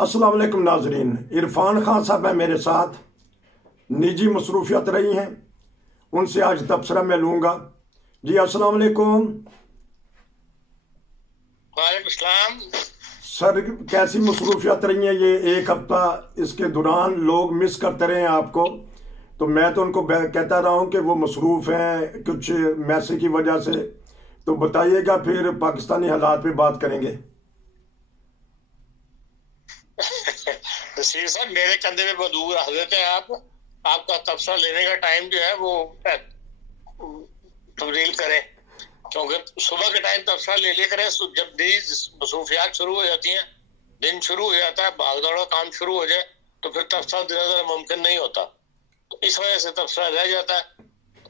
अस्सलाम वालेकुम नाजरीन। इरफान खान साहब है मेरे साथ, निजी मसरूफियत रही हैं, उनसे आज तबसरा मैं लूँगा। जी अस्सलाम वालेकुम। वालेकुम सलाम। सर कैसी मसरूफियत रही हैं ये एक हफ्ता? इसके दौरान लोग मिस करते रहे हैं आपको, तो मैं तो उनको कहता रहा हूँ कि वो मसरूफ़ हैं कुछ मैसे की वजह से। तो बताइएगा, फिर पाकिस्तानी हालात पे बात करेंगे। नसीर साहब, मेरे कंधे पे बंदूक रख देते हैं आप। आपका तबसरा लेने का टाइम जो है वो तब्दील करें, क्योंकि सुबह के टाइम तबसरा ले लिया करें। जब भी मसरूफियात शुरू हो जाती हैं, दिन शुरू हो जाता है, भाग दौड़ काम शुरू हो जाए, तो फिर तबसरा देना जरा मुमकिन नहीं होता। तो इस वजह से तबसरा रह जाता है।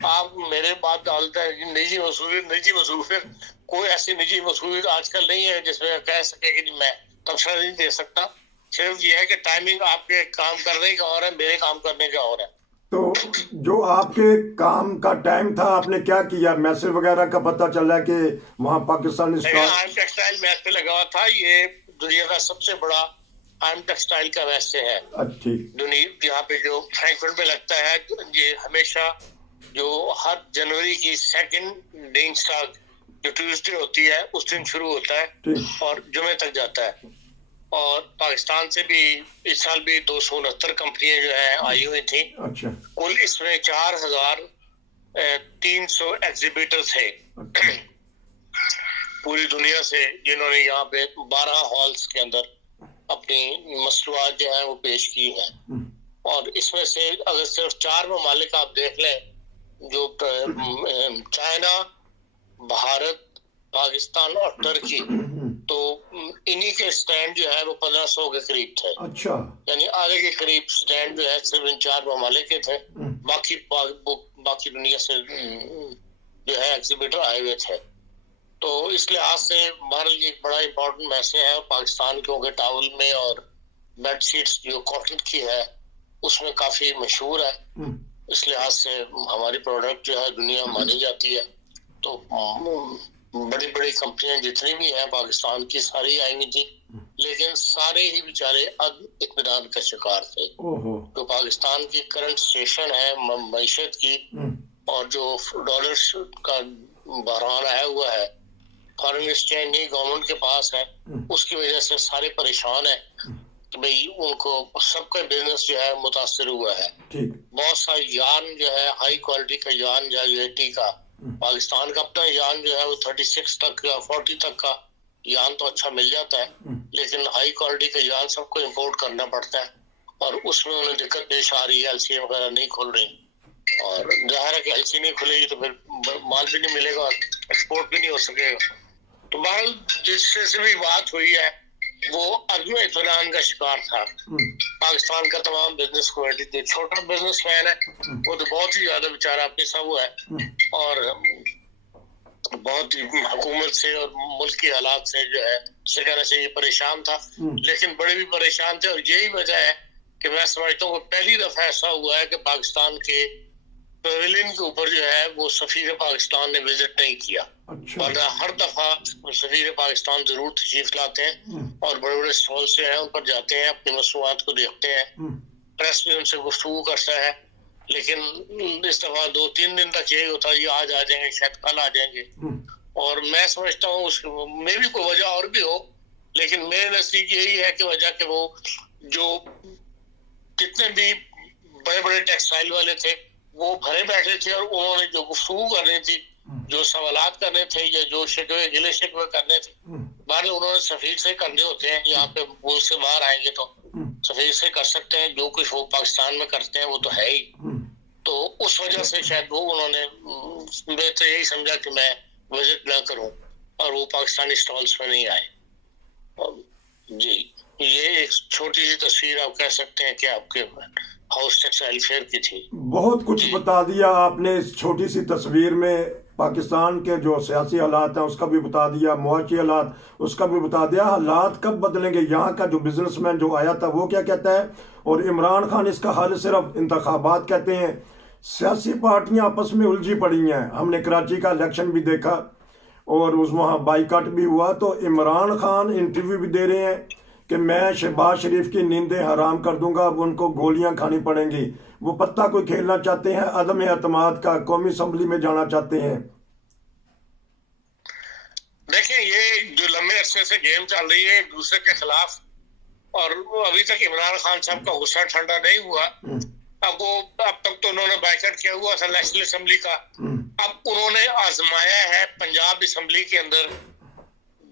आप मेरे बात डालते हैं कि निजी मसरूफियत कोई ऐसी निजी मसरूफियत आजकल नहीं है जिसमें कह सके कि मैं तबसरा नहीं दे सकता। सिर्फ ये है कि टाइमिंग आपके काम करने का और है, मेरे काम करने का और है। तो जो आपके काम का टाइम था, आपने क्या किया? मैसेज वगैरह का पता चला कि वहाँ पाकिस्तानी आर्म टेक्सटाइल मैच पे लगा हुआ था। ये दुनिया का सबसे बड़ा आर्म टेक्सटाइल का मैच है। दुनिया यहाँ पे जो फ्रैंकफर्ट में लगता है, ये हमेशा जो हर जनवरी की सेकंड डेइंग स्टार जो ट्यूसडे होती है उस दिन शुरू होता है और जुमे तक जाता है। और पाकिस्तान से भी इस साल भी 269 कंपनियां जो है आई हुई थी। अच्छा। कुल इसमें 4300 एग्जीबिटर थे पूरी दुनिया से, जिन्होंने यहाँ पे 12 हॉल्स के अंदर अपनी मसरूआत जो है वो पेश की है। और इसमें से अगर सिर्फ 4 ममालिक आप देख लें, जो चाइना, भारत, पाकिस्तान और टर्की, तो इन्हीं के स्टैंड जो है वो 1500 के करीब थे। अच्छा। यानी आधे के करीब स्टैंड जो है सिर्फ इन 4 ममालिक के थे। बाकी दुनिया से जो है एग्जीबिटर आए हुए थे। तो इस लिहाज से भारत एक बड़ा इम्पोर्टेंट मैसेज है। पाकिस्तान क्योंकि टावल में और बेडशीट्स जो कॉटन की है उसमें काफी मशहूर है, इस लिहाज से हमारी प्रोडक्ट जो है दुनिया मानी जाती है। तो बड़ी बड़ी कंपनियां जितनी भी हैं पाकिस्तान की सारी आई हुई थी, लेकिन सारे ही बेचारे इत्मीनान का शिकार थे। तो पाकिस्तान की करंट सिचुएशन है मईशत की, और जो डॉलर का बहरान आया हुआ है, फॉरेन एक्सचेंज नहीं गवर्नमेंट के पास है, उसकी वजह से सारे परेशान है कि भाई उनको सबका बिजनेस जो है मुतासर हुआ है। बहुत सा यान जो है हाई क्वालिटी का यान जो है का, पाकिस्तान का अपना यान जो है वो 36 तक या 40 तक का यान तो अच्छा मिल जाता है, लेकिन हाई क्वालिटी का यान सबको इंपोर्ट करना पड़ता है और उसमें उन्हें दिक्कत पेश आ रही है। एलसी वगैरह नहीं खुल रही, और जाहिर है कि एलसी नहीं खुलेगी तो फिर माल भी नहीं मिलेगा और एक्सपोर्ट भी नहीं हो सकेगा। तो बहरहाल जिससे से भी बात हुई है वो अदम इत्मीनान का शिकार था। पाकिस्तान का तमाम बिजनेस कम्युनिटी, जो छोटा बिजनेस मैन है वो तो बहुत ही ज्यादा बेचारा पिसा हुआ है और बहुत ही हुकूमत से और मुल्क की हालात से जो है जिसे कहना चाहिए परेशान था, लेकिन बड़े भी परेशान थे। और यही वजह है कि मैं समझता हूँ पहली दफा ऐसा हुआ है कि पाकिस्तान के पवेलियन के ऊपर जो है वो सफीर पाकिस्तान ने विजिट नहीं किया। अच्छा। वरना हर दफा सफीर पाकिस्तान जरूर तशरीफ लाते हैं और बड़े बड़े स्टॉल से हैं उन पर जाते हैं, अपनी मसरूआत को देखते हैं, प्रेस भी उनसे गुफ्तगू करता है। लेकिन इस दफा 2-3 दिन तक यही होता है, ये आज आ जाएंगे, शायद कल आ जाएंगे। और मैं समझता हूँ उसमें भी कोई वजह और भी हो, लेकिन मेरे नजदीक यही है कि वजह कि वो जो जितने भी बड़े बड़े टेक्सटाइल वाले थे वो भरे बैठे थे और उन्होंने जो गुफ्तगू करनी थी, जो सवालात करने थे या जो शिकवे गिले शिकवे करने थे, बाहर उन्होंने सफीर से करने होते हैं। यहाँ पे मुल्क से बाहर आएंगे तो सफीर से कर सकते हैं, जो कुछ वो पाकिस्तान में करते हैं वो तो है ही। तो उस वजह से शायद वो उन्होंने मैं तो यही समझा कि मैं विजिट ना करूं और वो पाकिस्तानी स्टॉल्स में नहीं आए। जी, ये एक छोटी सी तस्वीर आप कह सकते हैं कि आपके हाउस टेक्सटाइल फेयर की थी। बहुत कुछ बता दिया आपने इस छोटी सी तस्वीर में। पाकिस्तान के जो सियासी हालात हैं उसका भी बता दिया, मुआशी हालात उसका भी बता दिया। हालात कब बदलेंगे, यहाँ का जो बिजनेसमैन जो आया था वो क्या कहता है, और इमरान खान इसका हल सिर्फ इंतखाबात कहते हैं। सियासी पार्टियां आपस में उलझी पड़ी हैं। हमने कराची का इलेक्शन भी देखा और उस वहाँ बाइकाट भी हुआ। तो इमरान खान इंटरव्यू भी दे रहे हैं कि मैं शहबाज शरीफ की नींदें हराम कर दूंगा, अब उनको गोलियां खानी पड़ेंगी। वो पत्ता कोई खेलना चाहते हैं, अदम एतमाद का, कौमी असम्बली में जाना चाहते हैं। देखिए, ये जो लंबे अरसे से गेम चल रही है एक दूसरे के खिलाफ, और अभी तक इमरान खान साहब का गुस्सा ठंडा नहीं हुआ। अब तक तो उन्होंने बाइकआउट किया हुआ था नेशनल असेंबली का। अब उन्होंने आजमाया है पंजाब असेंबली के अंदर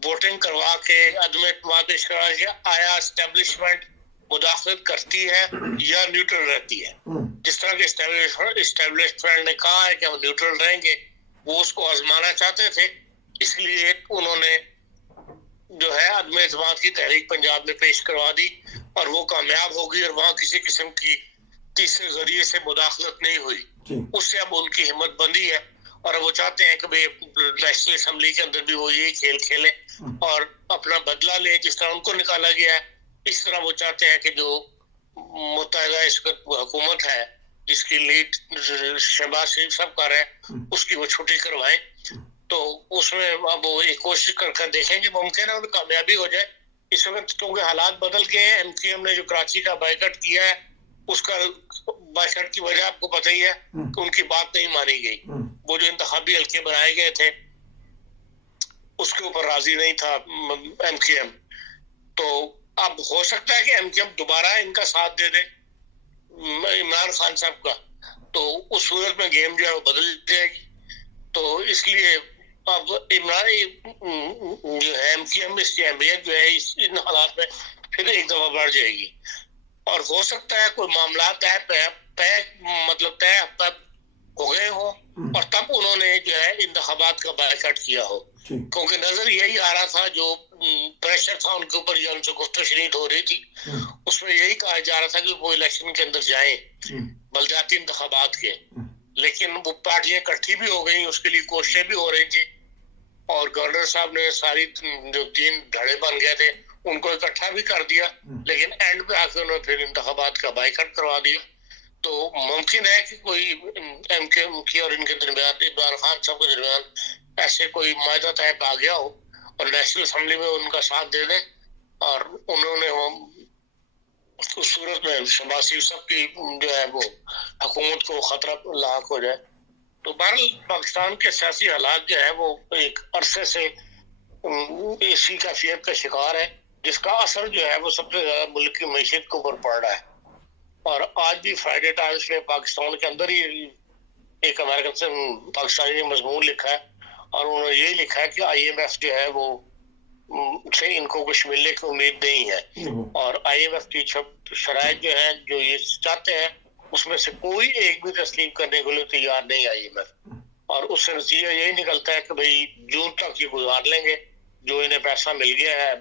वोटिंग करवा के, अदम एतमाद पेश करवा के, आया एस्टेब्लिशमेंट मुदाखलत करती है या न्यूट्रल रहती है। जिस तरह के एस्टेब्लिशमेंट ने कहा है कि हम न्यूट्रल रहेंगे, वो उसको आजमाना चाहते थे। इसलिए उन्होंने जो है अदम एतमाद की तहरीक पंजाब में पेश करवा दी और वो कामयाब हो गई, और वहां किसी किस्म की तीसरे जरिए से मुदाखलत नहीं हुई। उससे अब उनकी हिम्मत बंदी है और वो चाहते हैं कि भाई नेशनल असेंबली के अंदर भी वो यही खेल खेलें और अपना बदला लें। जिस तरह उनको निकाला गया है, इस तरह वो चाहते हैं कि जो मुत्तहिदा हुकूमत है जिसकी लीड शहबाज शरीफ साहब कर रहे हैं, उसकी वो छुट्टी करवाएं। तो उसमें अब वो एक कोशिश कर देखेंगे, मुमकिन है उन्हें कामयाबी हो जाए इस वक्त, क्योंकि हालात बदल गए हैं। MQM ने जो कराची का बाइकआउट किया है, उसका बाइकआउट की वजह आपको पता ही है कि उनकी बात नहीं मानी गई। वो जो इंतखाबी हल्के बनाए गए थे उसके ऊपर राजी नहीं था MQM। तो अब हो सकता है कि MQM दोबारा इनका साथ दे दे इमरान खान साहब का, तो उस सूरत में गेम जो है वो बदल जाएगी। तो इसलिए अब इमरान जो है MQM इसकी अहमियत जो है इन हालात में फिर एक दफा बढ़ जाएगी। और हो सकता है कोई मामला तय हो गए हो और तब उन्होंने जो है इंतखाबात का बायकॉट किया हो, क्योंकि नजर यही आ रहा था, जो प्रेशर था उनके ऊपर या उनसे गुफ्तशनीद हो रही थी, उसमें यही कहा जा रहा था कि वो इलेक्शन के अंदर जाएं, बलदियाती इंतखाबात के। लेकिन वो पार्टियां इकट्ठी भी हो गई, उसके लिए कोशिशें भी हो रही थी, और गवर्नर साहब ने सारी जो 3 धड़े बन गए थे उनको इकट्ठा भी कर दिया, लेकिन एंड पे आकर उन्होंने फिर इंतखाबात का बायकॉट करवा दिया। तो मुमकिन है कि कोई MQM की और इनके दरमियान, इमरान खान साहब के दरमियान ऐसे कोई मायदा तय आ गया हो और नेशनल असेंबली में उनका साथ दे दें, और उन्होंने उस सूरत में शहबाज शरीफ साहब की जो है वो हुकूमत को खतरा लाक हो जाए। तो बहरहाल पाकिस्तान के सियासी हालात जो है वो एक अरसे से इसी कैफियत का शिकार है, जिसका असर जो है वो सबसे ज्यादा मुल्क की मईशत के ऊपर पड़ रहा है। और आज भी फ्राइडे टाइम्स में पाकिस्तान के अंदर ही एक अमेरिकन से पाकिस्तानी ने मजमून लिखा है, और उन्होंने यही लिखा है कि IMF जो है वो से इनको कुछ मिलने की उम्मीद नहीं है, और IMF की शराइत जो है जो ये चाहते हैं उसमें से कोई एक भी तस्लीम करने के लिए तैयार नहीं IMF। और उससे नतीजा यही निकलता है कि भाई जून तक ये गुजार लेंगे, जो इन्हें पैसा मिल गया है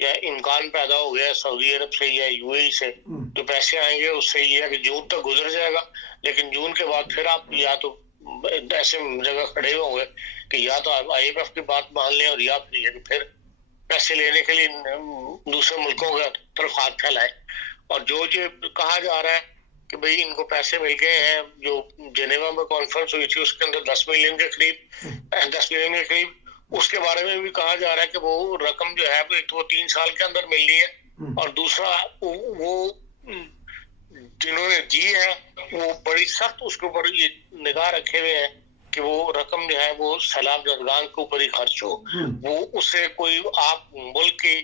या इम्कान पैदा हो गया है सऊदी अरब से या UAE से, जो पैसे आएंगे उससे ये है कि जून तक गुजर जाएगा। लेकिन जून के बाद फिर आप या तो ऐसे जगह खड़े होंगे कि या तो आप IMF की बात मान लें, और या फिर पैसे लेने के लिए दूसरे मुल्कों की तरफ हाथ फैलाएं। और जो ये कहा जा रहा है कि भाई इनको पैसे मिल गए हैं, जो जेनेवा में कॉन्फ्रेंस हुई थी उसके अंदर 10 मिलियन के करीब, उसके बारे में भी कहा जा रहा है कि वो रकम जो है वो 3 साल के अंदर मिलनी है, और दूसरा वो जिन्होंने दी है वो बड़ी सख्त उसके ऊपर ये निगाह रखे हुए हैं कि वो रकम जो है वो सैलाब जदगान के ऊपर ही खर्च हो। वो उससे कोई आप मुल्क की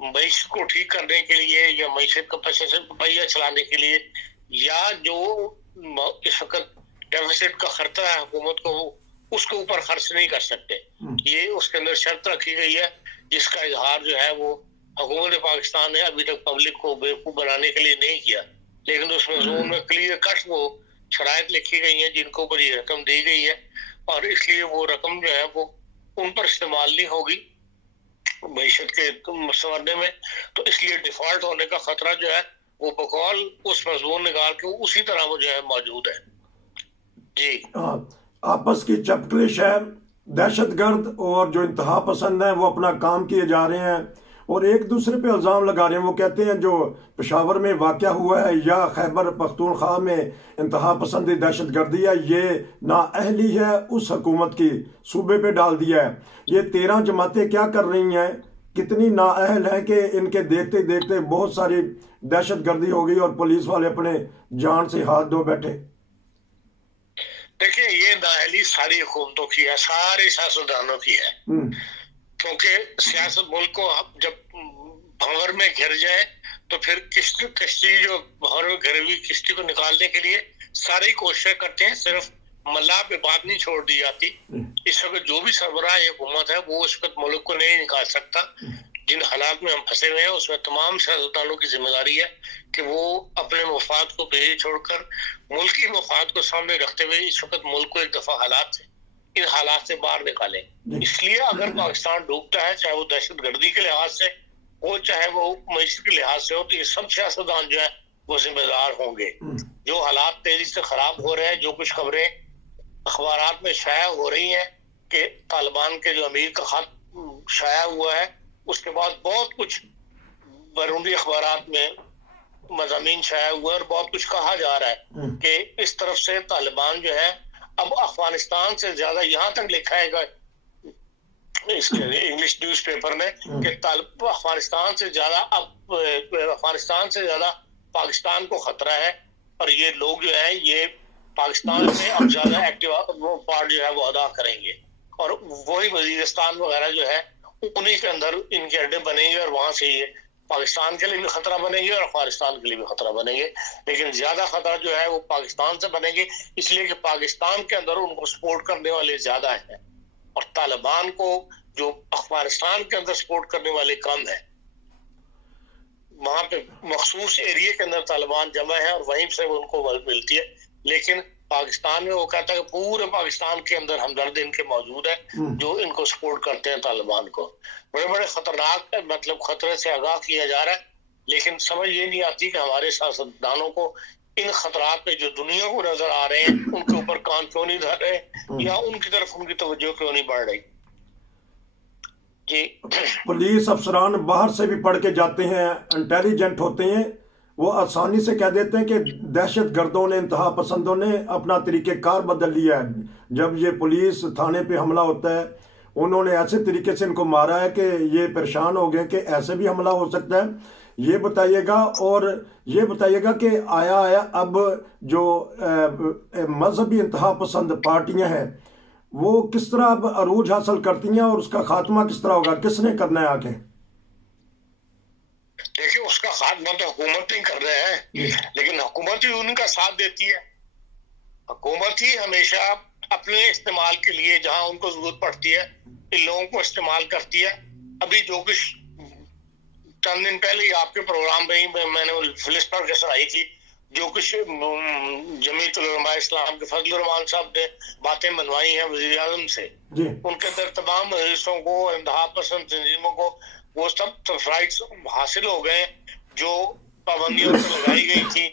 मईशत को ठीक करने के लिए या मईशत का पहिया चलाने के लिए, या जो इस वक्त डेफिसिट का खर्चा है हुकूमत को, उसके ऊपर खर्च नहीं कर सकते। ये उसके अंदर शर्त रखी गई है, जिसका इजहार जो है वो हुकूमत पाकिस्तान ने अभी तक पब्लिक को बेवकूफ बनाने के लिए नहीं किया, लेकिन उसमें जून में क्लियर कट वो शराइत लिखी गई है जिनको ऊपर ये रकम दी गई है, और इसलिए वो रकम जो है वो उन पर इस्तेमाल नहीं होगी मईशत के संवरने में। तो इसलिए डिफॉल्ट होने का खतरा जो है वो बकौल उस मजमून निकाल के उसी तरह वो जो है मौजूद है। जी, आपस की चपकलिश है, दहशतगर्द और जो इंतहा पसंद है वो अपना काम किए जा रहे हैं और एक दूसरे पे इल्ज़ाम लगा रहे हैं। वो कहते हैं जो पेशावर में वाक़या हुआ है या खैबर पख्तूनख्वा में इंतहा पसंदी दहशतगर्दी है, ये नाअहली है उस हुकूमत की, सूबे पे डाल दिया है। ये 13 जमातें क्या कर रही हैं कितनी नाअहल है कि इनके देखते देखते बहुत सारी दहशतगर्दी हो गई और पुलिस वाले अपने जान से हाथ धो बैठे। देखिए, ये नाअहली सारी हुकूमतों की है, सारे सियासतदानों की है, क्योंकि सियासत मुल्क को जब भंवर में घिर जाए तो फिर किश्ती जो भंवर में घिरी हुई किश्ती को निकालने के लिए सारी कोशिशें करते हैं, सिर्फ मल्लाह पे बात नहीं छोड़ दी जाती। इस वक्त जो भी सरबराह हुकूमत है वो इस वक्त मुल्क को नहीं निकाल सकता। जिन हालात में हम फंसे हुए हैं उसमें तमाम सियासतदानों की जिम्मेदारी है कि वो अपने मफाद को पीछे छोड़कर मुल्की मफाद को सामने रखते हुए इस वक्त मुल्क को एक दफा इन हालात से बाहर निकालें। इसलिए अगर पाकिस्तान डूबता है, चाहे वो दहशतगर्दी के लिहाज से हो चाहे वो मईशत के लिहाज से हो, तो ये सब सियासतदान जो है वो जिम्मेदार होंगे। जो हालात तेजी से खराब हो रहे हैं, जो कुछ खबरें अखबारात में शाया हो रही हैं कि तालिबान के जो अमीर का खत शाया हुआ है, उसके बाद बहुत कुछ बैरूनी अखबारात में मज़ामीन शाया हुआ है और बहुत कुछ कहा जा रहा है कि इस तरफ से तालिबान जो है अब अफगानिस्तान से ज्यादा, यहाँ तक लिखा है इसके इंग्लिश न्यूज़पेपर ने कि अफगानिस्तान से ज्यादा पाकिस्तान को खतरा है और ये लोग जो है ये पाकिस्तान से अब ज्यादा एक्टिव पार्ट जो है वो अदा करेंगे और वही वजीरिस्तान वगैरह जो है उन्हीं के अंदर इनके अड्डे बनेंगे और वहां से ये पाकिस्तान के लिए भी खतरा बनेंगे और अफगानिस्तान के लिए भी खतरा बनेंगे। लेकिन ज्यादा खतरा जो है वो पाकिस्तान से बनेंगे, इसलिए कि पाकिस्तान के अंदर उनको सपोर्ट करने वाले ज्यादा हैं और तालिबान को जो अफगानिस्तान के अंदर सपोर्ट करने वाले कम है। वहां पे मखसूस एरिया के अंदर तालिबान जमा है और वहीं से उनको मदद मिलती है। लेकिन पाकिस्तान में वो कहता है कि पूरे पाकिस्तान के अंदर हमदर्द इनके मौजूद है जो इनको सपोर्ट करते हैं तालिबान को। बड़े बड़े खतरनाक मतलब खतरे से आगाह किया जा रहा है, लेकिन समझ ये नहीं आती कि हमारे सियासतदानों को इन खतरात पे जो दुनिया को नजर आ रहे हैं उनके ऊपर कान क्यों नहीं धर रहे या उनकी तरफ उनकी तवज्जो क्यों नहीं बढ़ रही। जी, पुलिस अफसरान बाहर से भी पढ़ के जाते हैं, इंटेलिजेंट होते हैं, वो आसानी से कह देते हैं कि दहशत गर्दों ने, इंतहा पसंदों ने अपना तरीक़ेकार बदल लिया है। जब ये पुलिस थाने पे हमला होता है उन्होंने ऐसे तरीके से इनको मारा है कि ये परेशान हो गए कि ऐसे भी हमला हो सकता है। ये बताइएगा और ये बताइएगा कि आया अब जो मजहबी इंतहा पसंद पार्टियां हैं वो किस तरह अब अरूज हासिल करती हैं और उसका खात्मा किस तरह होगा, किसने करना है आगे? देखिए, उसका खात्मा तो हुकूमत ही कर रहे हैं, लेकिन हुकूमत ही उनका साथ देती है। हुकूमत ही हमेशा अपने इस्तेमाल के लिए जहां उनको जरूरत पड़ती है इन लोगों को इस्तेमाल करती है। अभी जो कुछ चंद दिन पहले ही आपके प्रोग्राम में ही मैंने लिस्ट पढ़ के सुनाई थी, जो कुछ जमीयत उलमा इस्लाम के फजल रहमान साहब ने बातें मनवाई हैं वज़ीर आज़म से, उनके अंदर तमाम मजलिसों को, इंतहा पसंद तंजीमों को वो सब राइट्स हासिल हो गए जो पाबंदियों से लगाई गई थी।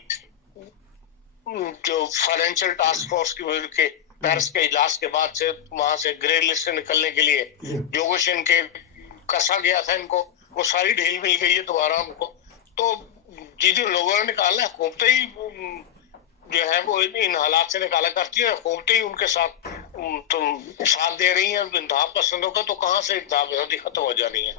जो फाइनेंशियल टास्क फोर्स की वजह के पेरिस के इजलास के बाद से वहां से ग्रे लिस्ट से निकलने के लिए जो कुछ इनके कसा गया था इनको, वो सारी ढील मिल गई है दोबारा उनको। तो जिन लोगों ने निकाला, हुकूमतें ही जो है वो इन हालात से निकाला करती है, हुकूमतें ही उनके साथ दे रही हैं इंतहा पसंदों का। तो कहाँ से इंतहा पसंदी खत्म हो जानी है?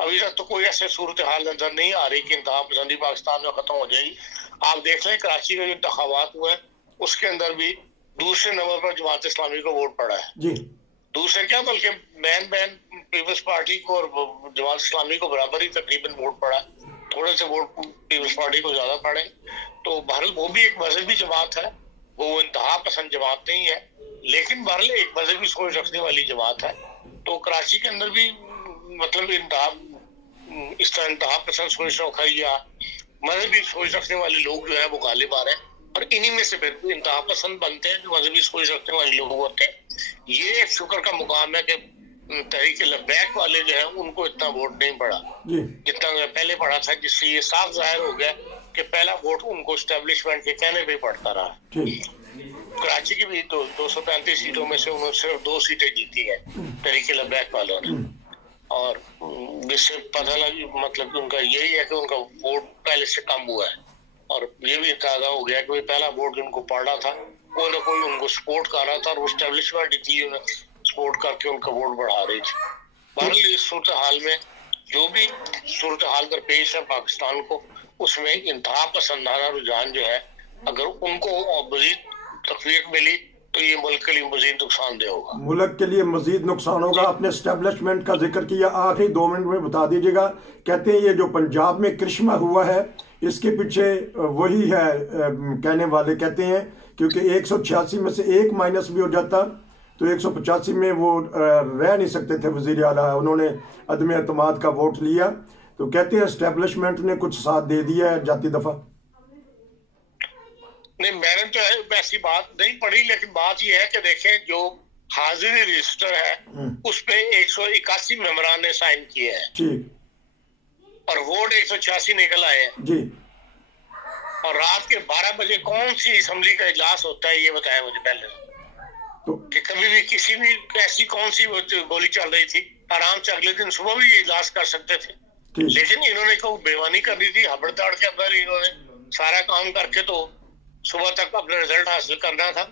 अभी तक तो कोई ऐसे सूरत हाल नजर नहीं आ रही कि इंतहा पसंदी पाकिस्तान में खत्म हो जाएगी। आप देख लें कराची का जो इंतखाबात हुआ है उसके अंदर भी दूसरे नंबर पर जमात इस्लामी को वोट पड़ा है जी। दूसरे क्या बल्कि बैन पीपल्स पार्टी को और जमात इस्लामी को बराबर ही तकरीबन वोट पड़ा, थोड़े से वोट पीपल्स पार्टी को ज्यादा पड़े। तो बहरहाल वो भी एक मजहबी जमात है, वो इंतहा पसंद जमात नहीं है, लेकिन बहरहाल एक मजहबी सोच रखने वाली जमात है। तो कराची के अंदर भी मतलब इस तरह इंतहा पसंद सोच रखा या मजहबी सोच रखने वाले लोग जो है वो गालिब आ रहे हैं और इन्हीं में से फिर इंतहा पसंद बनते हैं जो मजहबी सोच रखने वाले लोग होते हैं। ये एक शुक्र का मुकाम है कि तहरीक लब्बैक वाले जो है उनको इतना वोट नहीं पड़ा जितना पहले पड़ा था, जिससे ये साफ जाहिर हो गया कि पहला वोट उनको एस्टेब्लिशमेंट के कहने पे पड़ता रहा। कराची की भी 235 सीटों में से उन्होंने सिर्फ 2 सीटें जीती है तहरीक लब्बैक वालों ने, और जिससे पता लगा मतलब उनका यही है कि उनका वोट पहले से कम हुआ है। और ये भी ताज़ा हो गया कि पहला वोट जिनको पड़ रहा था कोई ना कोई उनको सपोर्ट कर रहा था और वो एस्टेब्लिशमेंट थी सपोर्ट करके उनका वोट बढ़ा रही थी। बहरहाल इस सूरत हाल में जो भी सूरत हाल दरपेश है पाकिस्तान को, उसमें इंतहा पसंदाना रुझान जो है, अगर उनको मजीद तकवीत मिली तो ये मुल्क के लिए मजीद नुकसानदेह होगा, मुल्क के लिए मजीद नुकसान होगा। आपने एस्टेब्लिशमेंट का जिक्र किया, आखिरी 2 मिनट में बता दीजिएगा। कहते हैं ये जो पंजाब में करिश्मा हुआ है, इसके पीछे वही है, कहने वाले कहते हैं, क्योंकि 186 में से एक माइनस भी हो जाता तो 185 में वो रह नहीं सकते थे वजीर आला, उन्होंने अदम एतमाद का वोट लिया। तो कहते हैं एस्टेब्लिशमेंट ने कुछ साथ दे दिया है जाती दफा। नहीं, मैंने तो ऐसी बात नहीं पढ़ी, लेकिन बात यह है कि देखें जो हाजिरी रजिस्टर है उस पे 181 मेंबरान ने साइन किए हैं, ठीक, और वोट 186 निकल आए हैं जी। और रात के 12 बजे कौन सी असम्बली का इजलास होता है ये बताया मुझे पहले तो कि कभी भी किसी भी ऐसी कौन सी गोली चल रही थी, आराम से अगले दिन सुबह भी इजलास कर सकते थे, लेकिन इन्होंने कोई बेईमानी करनी थी, हबड़दाड़ के अंदर इन्होंने सारा काम करके तो सुबह तक अपना रिजल्ट हासिल करना था।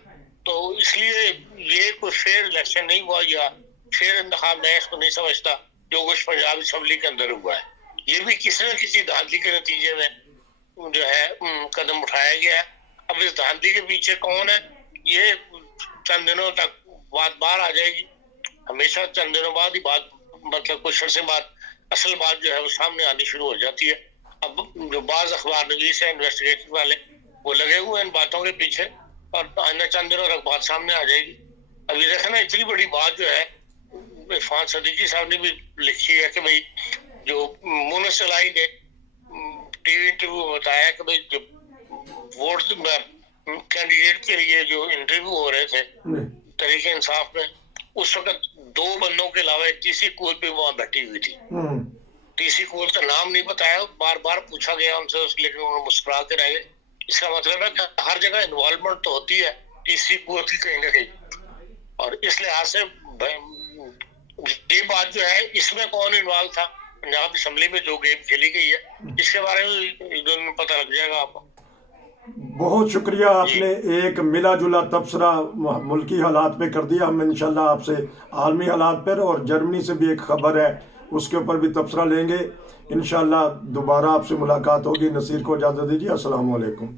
तो इसलिए ये कोई फेयर इलेक्शन नहीं हुआ या फेयर इंतखाब, मैं इसको नहीं समझता जो कुछ पंजाब असम्बली के अंदर हुआ है। ये भी किसी न किसी धांधली के नतीजे में जो है कदम उठाया गया है। अब इस धांधली के पीछे कौन है, ये चंद दिनों तक बात बाहर आ जाएगी। हमेशा चंद दिनों बाद ही बात, मतलब कुछ अर्से बाद असल बात जो है वो सामने आनी शुरू हो जाती है। अब जो बाज अखबार नवीस है, इन्वेस्टिगेशन वाले, वो लगे हुए इन बातों के पीछे, और आने चंद दिनों तक बात सामने आ जाएगी। अभी देखना, इतनी बड़ी बात जो है इरफान सदीकी साहब ने भी लिखी है कि भाई जो मुनसलाई ने टीवी इंटरव्यू में बताया कि भाई जो वोट कैंडिडेट के लिए जो इंटरव्यू हो रहे थे तरीके इंसाफ में, उस वक्त 2 बंदों के अलावा टीसी कूल भी वहां बैठी हुई थी। टीसी कूल का नाम नहीं बताया, बार बार पूछा गया उनसे, लेकिन उन्होंने मुस्कुरा के रह गए। इसका मतलब है कि हर जगह इन्वॉल्वमेंट तो होती है टीसी कूल की कहीं ना कहीं, और इस लिहाज से ये बात जो है, इसमें कौन इन्वॉल्व था, पंजाब असम्बली में जो गेम खेली गई है, इसके बारे में पता लग जाएगा आपको। बहुत शुक्रिया, आपने एक मिला जुला तबसरा मुल्की हालात पे कर दिया। हम इंशाल्लाह आपसे आलमी हालात पर और जर्मनी से भी एक खबर है उसके ऊपर भी तबसरा लेंगे। इंशाल्लाह दोबारा आपसे मुलाकात होगी। नसीर को इजाज़त दीजिए। अस्सलाम वालेकुम।